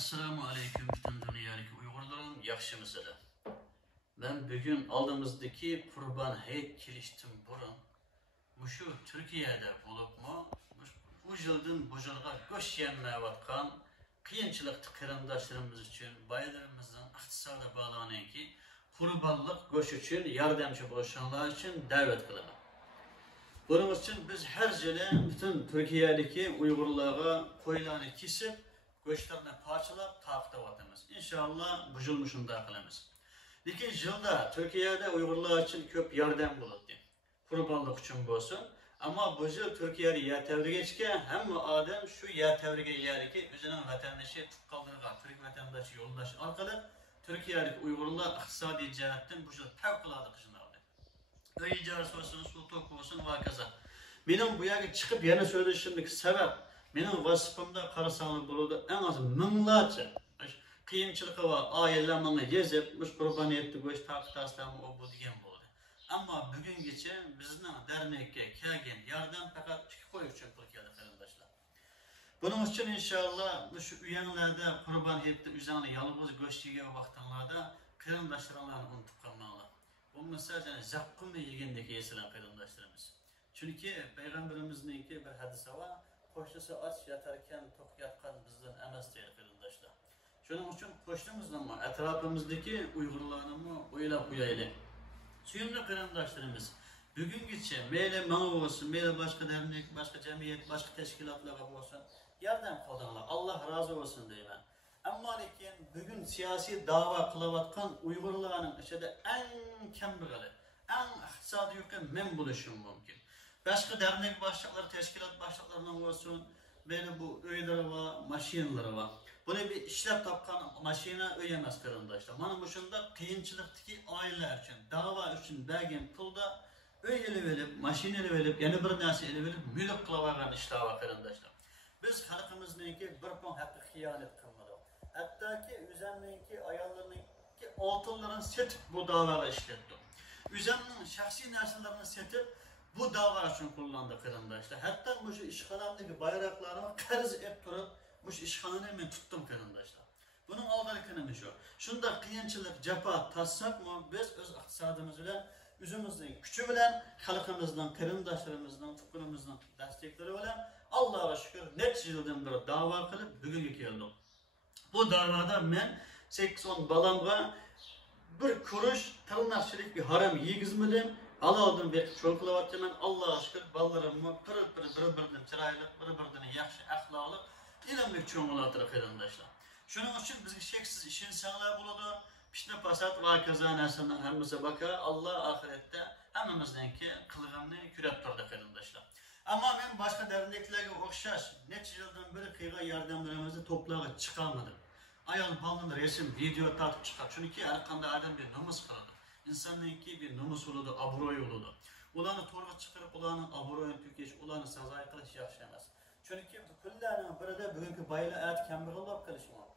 Assalamu alaikum bütün dünyadaki Uygurlarım, yaxşımısınız? Ben bugün aldığımızdaki Kurban Hayit kiliştim burun. Şu Türkiye'de bulup mu, bu yıldan bu yılga göç yenmeyevatkan kıyınçılıklı kırındaşlarımız için baylarımızın iktisada bağlanan ki kurbanlık göç için yardımcı buluşanlar için davet kılalım. Bunun için biz her yıl bütün Türkiye'deki Uygurlara koyulanı kesip göçlerine parçalap takip etmemiz. İnşallah bu yıl şunda kılımız. İkinci yılda Türkiye'de Uygurlar için köp yardım bulundu. Kurbanlık için olsun. Ama bu yıl Türkiye'de yer tevrikeçke hem adam şu yer tevrike yeri ki üzerine vatandaşı kaldırgan Türk vatandaşı yoldaşı arkalı Türkiye'deki Uygurlar iktisadi cihetten bu yıl fevkalade kışınlardı. Öy icaresi olsun, su toku olsun ve kaza. Benim bu yere çıkıp yana söyleyişimdeki sebep benim vasıfımda karasanlık bulundu en az mınlarca kıyımçılıkı var, aileler bana gezip, kurban etti, göç takıtaslarımı o bu diyen oldu. Ama bugün geçen bizden dernekke, kergen, yardım fakat iki koyu için Türkiye'de arkadaşlar. Bunun için inşallah şu üyenlerde kurban etti, üzerine yalnız göçtüğü vaktanlarda kırındaşlarını unutup kalmalı. Bu mesela zakkum ve ilgindeki yesilen kırındaşlarımız. Çünkü Peygamberimizin bir hadisi var. Koştusu aç yatarken tok yatkan bizden emes değil kırındaşlar. Şunun için koştuğumuzda ama etrafımızdaki Uygurlarını uyla buyayla. Suyumlu kırındaşlarımız bugün geçe meyle bana olsun, meyle başka dernek, başka cemiyet, başka teşkilatlara olsun yardım kaldılar. Allah razı olsun diye ben. Ama lakin bugün siyasi dava kılavatkan Uygurların içinde en kemberli, en iktisadi yükün men buluşum mümkün. Başka dernek başlıkları, teşkilat başlıklarından olsun, böyle bu öyleri var, maşinleri var. Bunu bir işlep tapkan maşina öyemez kırındaşlar. Bana bu şunda kıyınçılıktaki aileler için, dava için belgen pulda öyle verip, maşineli verip, yeni bir nasi ele verip, mülk kılavaran iştahı kırındaşlar. Biz halkımızdaki bir pon hakkı hıyanet kılmadı. Hatta ki üzerindeki ayarlarındaki altınların setip bu davaya işletti. Üzerinin şahsi nerselerini setip bu dava için kullandı kırındaşlar. Hatta bu işhanamdaki bayraklarımı karız et durup bu işhanını ben tuttum kırındaşlar. Bunun aldarıkını şu. Şunda kıyınçılık, cepa tassak mı biz öz iktisadımız ile üzümüzün küçü bilen halkımızdan, kırındaşlarımızdan, tukunumuzdan destekleri bilen Allah'a şükür net yıldan bir dava kılıp bugün geldim. Bu davada ben 8-10 balamga bir kuruş tırnakçılık bir haram yiyizmedim. Aldım bir çoğunkula vatçaman Allah'a şükür ballarımı pırıl birbirinden çıraylı, birbirinden yaxşı, ahlaklı ilimlik çoğunkula atırı kırındaşlar. Şunun için bizge şeksiz iş insanlar buludu. Pişne pasat var kazanasından hemimize bakar. Allah ahirette hemimizdenki kılığımını kürettirdi kırındaşlar. Ama ben başka derneklerle okşaş, neçe yıldan beri kıyga yardımlarımızı toplağa çıkarmadım. Ayol balında resim, video tartıp çıkar. Çünkü arkanda adam bir namus kaladı. İnsanınki bir namus oludu, abroy oludu. Ulanı torga çıkarıp ulanın abroyunu tükeş, ulanı sazay kılış yaşayamaz. Çünkü kullarının burada bugünkü bayla et kembiralap kılışı mümkün.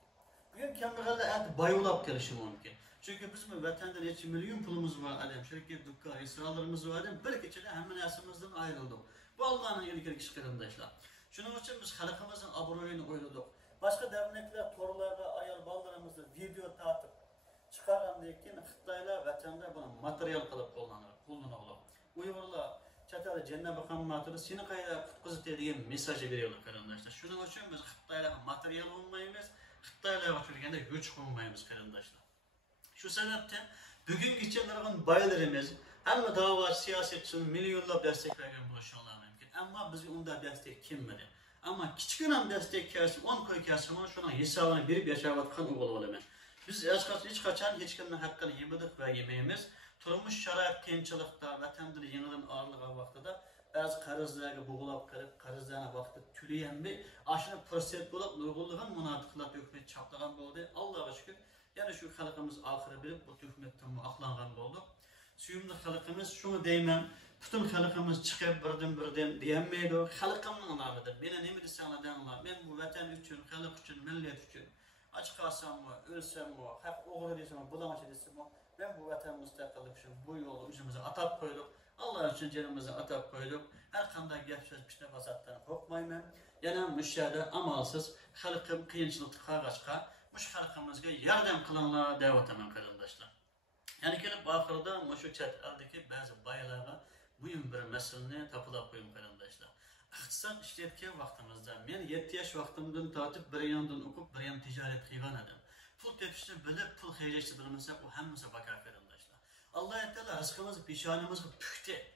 Bugün kembiralap et bayulap kılışı mümkün. Çünkü bizim vatanda neçe milyon pulumuz var adam. Şirket, dükkan, esralarımız var adam. Bir geçede hemen yasamızdan ayrıldık. Bu Allah'ın ilgili kişi kırındaşlar. Şunun için biz halkımızın abroyunu oyladık. Başka dernekler, torlarda, ayal ballarımızı video tartıp çıkarandayken Xitaylar vatanda bunu materyal kılıp kullanılır. Uygurlar çatada cennet bakan matırı seni kayda kutkuzut dediğin mesajı veriyorlar karındaşlar. Şunun için biz Xitaylar'a materyal olmayımız, Xitaylar'a otururken de güç olmayımız karındaşlar. Şu sebepten bugün geçenlerin baylarımız hem dava siyasetçinin milyonlar destek vergen buluşanlar mümkün. Ama bizi onda destek kimmedi. Ama küçük önem destek gelsin, 10 koy gelsin, şuna hesabını verip yaşavatkan uğulu olamaz. Biz hiç kaçan hiç kimden hakkını yemedik ve yemeğimiz. Turmuş şarayip kıyınçılıkta, vatandaşı yeniden ağırlığa vaxtıda bazı karızlarga boğulap kalıp, karızlarına vaxtı tüleyen bir aşırı fırsat bulup, uygulluğun münafıklar hükmet çaplagan oldu. Allah'a şükür. Yani şu halkımız ahire bilip bu hükmetten aklangan oldu. Suyumlu halkımız şunu deymem, bütün halkımız çıkıp birden diyemeydi. Halkımın anlamıdır. Bana ne mi desenler denler. Ben bu vatan için, halk için, millet için aç kalsam mı, ölsem mi, hep oğlu desem mi, bulamaç desem mi, ben bu vatan müstakillik için bu yolu üzerimize atıp koyduk. Allah için canımızı atıp koyduk. Her kanda gep söz pişne fasattan korkmayman. Yana müşahede amalsız, halkım kıyınçılıkta kaçka, muş halkımızga yardım kılanlara davet emen kardeşler. Yani gelip ahırda şu chat eldeki bazı bayılarga mühim bir meseleni tapıla koyayım kardeşler. İktisat işletken vaktimizde, men 7 yaş vaktimden tatip bir yandan okup bir yan ticaret kıygan edim. Pul tepişini bilip pul heyleşti bilmesek o hemmisi bakar kardeşler. Allah Teala rızkımızı pişanımızı pühte.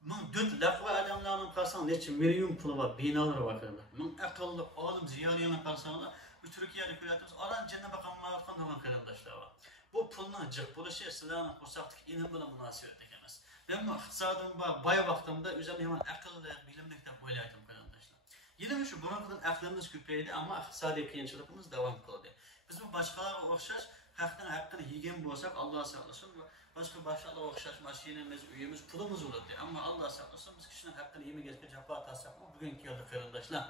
Min dört lakva adamlarının karşısında neçe milyon pulu var, binaları var kardeşler. Min akıllı oğlum ziyariyana karşısında bir Türkiye'de hükümetimiz aran cennet bakanlığı altında olan kardeşler var. Bu pulun cık buluşu silahını kursaktık inim buna münasebet edemez. Ben bu iktisadım bay vaktimde üzerine hemen akıllı bilimlikten oylaydım kardeşler. Yine şu bunun aklımız küpeydi ama iktisadi kıyınçılığımız devam kıldı. Biz bu başkalarına okşaş, hakkını yiyen bulsak Allah'a sağlasın. Başka başkalarına okşaş maşinemiz, üyemiz, pulumuz olurdu. Ama Allah'a sağlasın biz kişinin hakkını yemi geçip cevap atarsak mı bugün geldi kardeşler.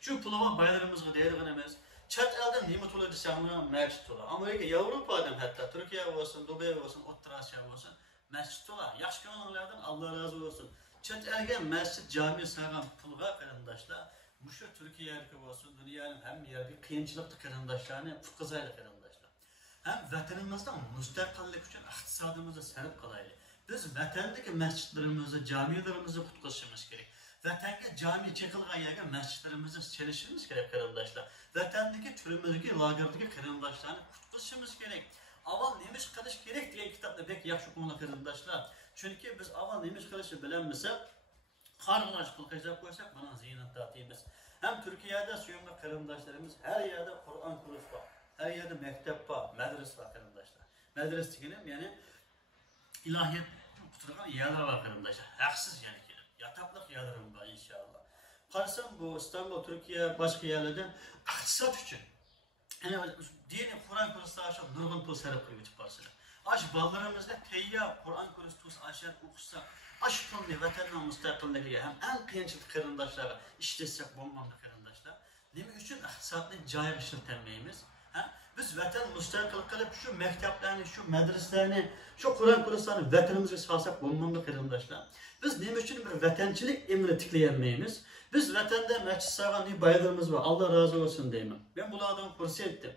Şu puluma baylarımızı değerlendirmemiz. Çat elden nimet olaydı sanırım mescid ola. Amerika, Avrupa'dan hatta Türkiye olsun, Dubai olsun, Orta Asya olsun mescid ola. Yaxşı gönüllerden Allah razı olsun. Çat elgen mescid, cami sağlam pulga kardeşler. Bu şu Türkiye'de olsun, dünyanın hem yerde kıyınçılıklı kardeşlerini fıkızaylı kardeşler. Hem vatanımızdan müstakillik için iktisadımızı sarıp kalaylı. Biz vatandaki mescidlerimizi, camilerimizi kutlaşmamız gerek. Vatanga cami çekilgan yerga mescidlerimizi çelişimiz gerek kardeşler. Vatandaki türümüzdeki, lagerdeki kardeşlerini kutlaşmamız gerek. Aval neymiş kılış gerek diye kitapta pek yaxşı konular kardeşler. Çünkü biz aval neymiş kılışı bilemezsek, kargılaş kılkacak koysak bana ziynat dağıtıyız. Hem Türkiye'de suyumlu kardeşlerimiz her yerde Kur'an kursu var. Her yerde mektep var, medres var kardeşler. Medres diyelim yani ilahiyat kutulan yerler var kardeşler. Haksız yani ki. Yataplık yerlerim var inşallah. Karşısam bu İstanbul, Türkiye, başka yerlerden iktisat için. Yani dini Kur'an kursu aşağı nurgun pul sarıp koyup varsın. Aş ballarımızda teyyar Kur'an kursu tuz aşağı okusa, aş pulni vatandan müstakilliğe hem en kıyınçılık kardeşlere işletsek bulmamlı kardeşler. Nemi için iktisatını cayır işletemeyimiz. Biz vatan müstakil kılıp şu mekteplerini, şu medreslerini, şu Kur'an kurslarını vatanımıza salsak bulmamlı kardeşler. Biz nemi için bir vatançılık emri tıklayamayız. Biz vatanda mescid sağan baylarımız var. Allah razı olsun diyeyim. Ben bunlardan kursu ettim.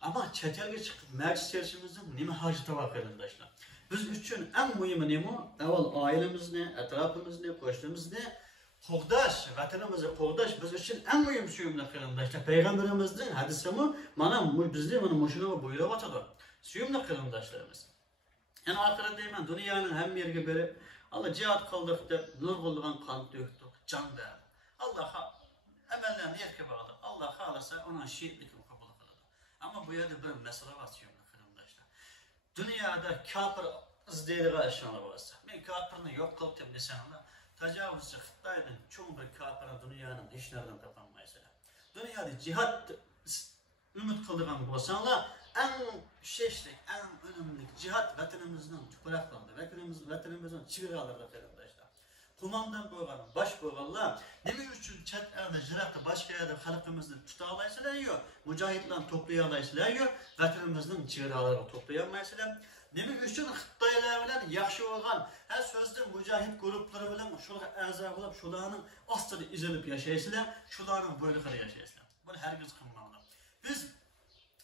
Ama çetelge çıkıp mescid içerisinde nemi hacıta var kardeşler. Biz için en mühimi nemi? Evvel ailemiz ne, etrafımız ne, koştuğumuz ne? Qoğdaş, vatanımızı qoğdaş biz için en mühim suyumlu kardeşler. Peygamberimizin hadisi mi? Bizde bana moşuna buyruğu atadı. Suyumlu kardeşlerimiz. Yani ahire deyim dünyanın hem yerine berip Allah cihat kıldık deyip nur kıldıgan kan döktük, can verdi. Allah emellerini yerke bağlı. Allah halasa ona şehitlikini kabul kıldı. Ama bu yerde bir mesele var suyumlu kardeşler. Dünyada kafir izleydiği aşağına varsa. Ben kafirini yok kılıp desenler. Tecavüzcü Xitay'dan çoğun bir kafirin dünyanın hiç nereden tapanmaysa. Dünyada cihat ümit kıldığın bolsanlar en şeşlik, en önemli cihat vatanımızın topraklarında, vatanımızın çığırlarında kardeşler. Kumandan boğan, baş boğanlar, nemi üçün çat elde, jirakta başka yerde halkımızı tutalaysalar yok, mücahitlerini toplayalaysalar yok, vatanımızın çığırlarını toplayamaysalar. Nemi üçün Xitaylar bilen yaxşı olgan, her sözde mücahit grupları bilen şular azab bulup, şularının astıda izlenip yaşaysılar, şularının boyluqları yaşaysılar. Bunu herkes kılmalı. Biz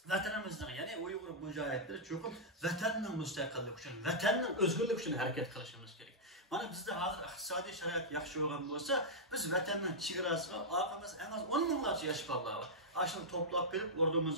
vatanımızdan yani Uygur mücahitleri çok vatanın müstakillik için, vatanın özgürlük için hareket kılışımız gerek. Mana bizde hazır iqtisadi şarayat yaxşı olgan bolsa, biz vatanın çigrasına arkamız en az 10 milyonlarca yaşıpallar var. Aşını toplap verip ordumuz